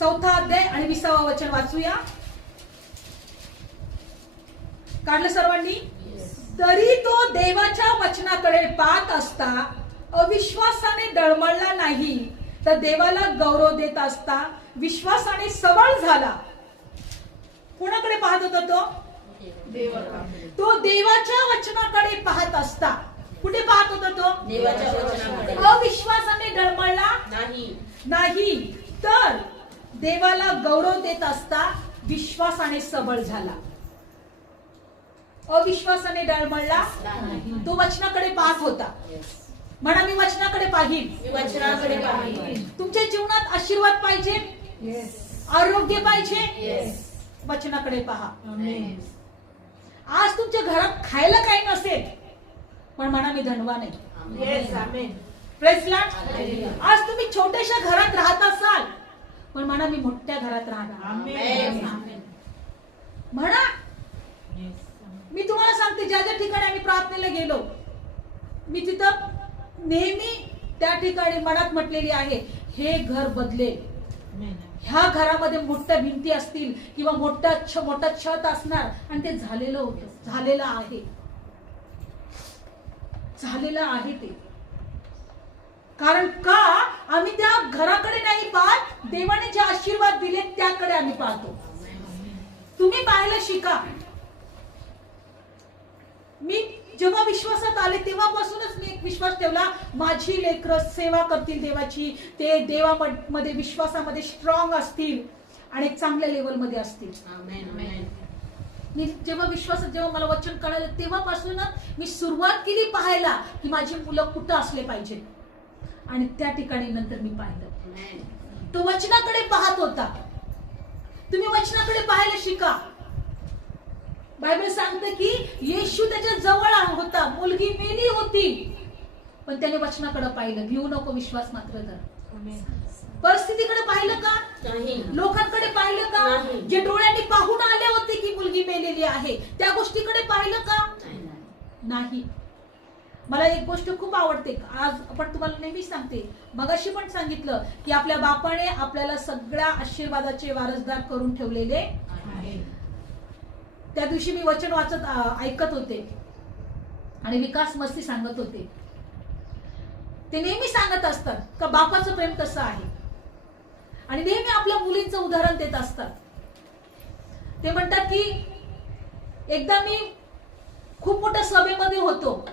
4 अध्याय आणि 20 वचन वाचूया. काढलं सर्वांनी? तरी तो देवाच्या वचनाकडे पाहत असता अविश्वासाने डळमळला नाही, तर देवाला गौरव देत असता विश्वासाने सबळ झाला. कोणाकडे पाहत होता तो? तो देवाच्या वचनाकडे पाहत असता. कुठे पाहत होता तो? देवाच्या वचनाकडे. अविश्वासाने डळमळला नाही, तर देवाला गौरव देत असता विश्वासाने सबळ झाला. अविश्वासाने डळमळला तो वचनाकडे पाहत होता. म्हणा, मी वचनाकडे पाहीन. वचनाकडे पाहीन. तुमच्या जीवनात आशीर्वाद पाहिजे, आरोग्य पाहिजे, वचनाकडे पहा. आज तुमच्या घरात खायला काही नसेल, पण म्हणा मी धनवान आहे. Praise Lord. आज तुम्ही छोट्याशा घरात राहत असाल, पण म्हणा मी मोठ्या घरात राहणार. म्हणा, मी तुम्हाला सांगते, ज्या ज्या ठिकाणी आम्ही प्रार्थनेला गेलो, मी तिथं नेहमी त्या ठिकाणी मनात म्हटलेली आहे, हे घर बदलेल. ह्या घरामध्ये मोठ्या भिंती असतील किंवा मोठा छत असणार, आणि ते झालेलं होतं, झालेलं आहे ते. कारण का? आम्ही त्या घराकडे नाही पाहत, देवाने जे आशीर्वाद दिले त्याकडे आम्ही पाहतो. तुम्ही पाहायला शिका. मी जेव्हा विश्वासात आले तेव्हापासूनच मी एक विश्वास ठेवला, माझी लेकरं सेवा करतील देवाची, ते देवामध्ये विश्वासामध्ये स्ट्रॉंग असतील आणि एक चांगल्या लेवलमध्ये असतील. मी जेव्हा मला वचन कळालं तेव्हापासूनच मी सुरुवात केली पाहायला की माझी मुलं कुठं असले पाहिजे, आणि त्या ठिकाणी नंतर मी पाहिलं तो वचनाकडे पाहत होता. तुम्ही वचनाकडे पाहायला शिका. बायबल सांगते की येशू त्याच्या जवळ होता, मुलगी मेली होती, पण त्याने वचनाकडे पाहिलं. भिवू नको, विश्वास मात्र कर. परिस्थितीकडे पाहिलं का? नाही. लोकांकडे पाहिलं का? नाही. जे डोळ्यांनी पाहून आले होते की मुलगी मेलेली आहे, त्या गोष्टीकडे पाहिलं का? नाही. मला एक गोष्ट खूप आवडते, आज आपण तुम्हाला नेहमी सांगते, मगाशी पण सांगितलं की आपल्या बापाने आपल्याला सगळ्या आशीर्वादाचे वारसदार करून ठेवलेले आहे. त्या दिवशी मी वचन ऐकत होते आणि विकास मस्ती सांगत होते. ते नेहमी सांगत असतात का बापाचं प्रेम कसं आहे, आणि नेहमी आपल्या मुलींचं उदाहरण देत असतात. ते म्हणतात की एकदा मी खूप मोठ्या सभेमध्ये होतो